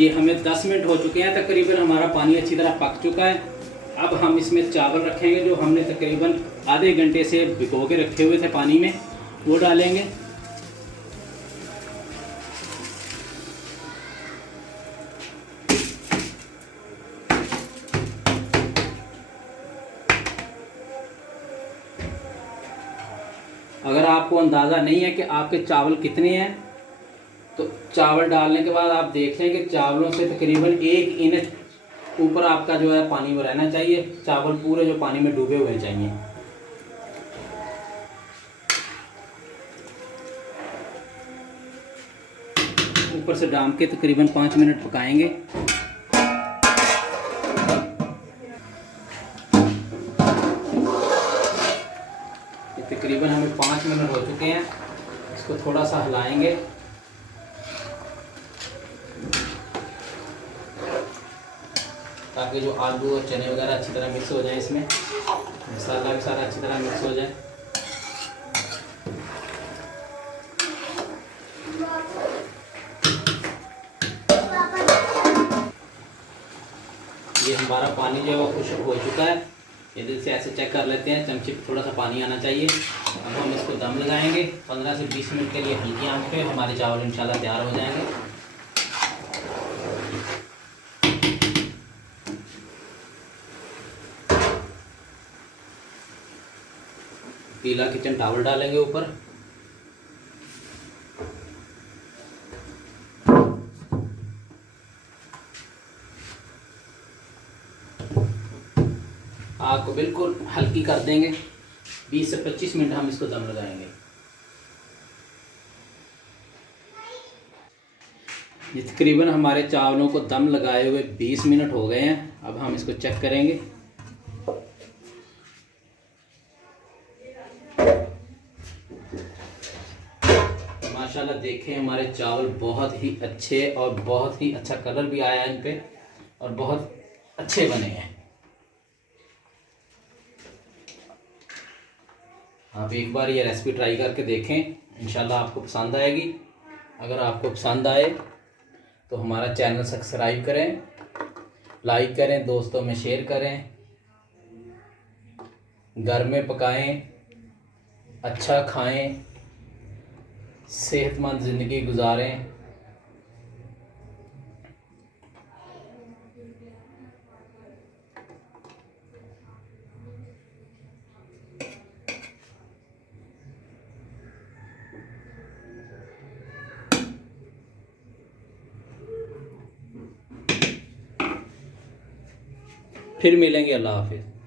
ये हमें 10 मिनट हो चुके हैं तकरीबन, हमारा पानी अच्छी तरह पक चुका है। अब हम इसमें चावल रखेंगे जो हमने तकरीबन आधे घंटे से भिगो के रखे हुए थे पानी में, वो डालेंगे। अगर आपको अंदाज़ा नहीं है कि आपके चावल कितने हैं, तो चावल डालने के बाद आप देख लें कि चावलों से तकरीबन 1 इंच ऊपर आपका जो है पानी में रहना चाहिए। चावल पूरे जो पानी में डूबे हुए चाहिए। ऊपर से डाल के तकरीबन 5 मिनट पकाएंगे। तकरीबन हमें 5 मिनट हो चुके हैं। इसको थोड़ा सा हिलाएंगे ताकि जो आलू और चने वगैरह अच्छी तरह मिक्स हो जाए, इसमें मसाला भी सारा अच्छी तरह मिक्स हो जाए। ये हमारा पानी जो है वो खुश्क हो चुका है। इधर से ऐसे चेक कर लेते हैं, चमचे पे थोड़ा सा पानी आना चाहिए। अब हम इसको दम लगाएंगे 15 से 20 मिनट के लिए हल्की आंच पे। हमारे चावल इंशाल्लाह तैयार हो जाएंगे। पीला किचन टॉवल डालेंगे ऊपर। आग को बिल्कुल हल्की कर देंगे। 20 से 25 मिनट हम इसको दम लगाएंगे। ये तकरीबन हमारे चावलों को दम लगाए हुए 20 मिनट हो गए हैं। अब हम इसको चेक करेंगे। माशाल्लाह देखें, हमारे चावल बहुत ही अच्छे और बहुत ही अच्छा कलर भी आया इन पे और बहुत अच्छे बने हैं। आप एक बार ये रेसिपी ट्राई करके देखें, इंशाल्लाह आपको पसंद आएगी। अगर आपको पसंद आए तो हमारा चैनल सब्सक्राइब करें, लाइक करें, दोस्तों में शेयर करें। घर में पकाएं, अच्छा खाएं, सेहतमंद ज़िंदगी गुजारें। फिर मिलेंगे। अल्लाह हाफिज़।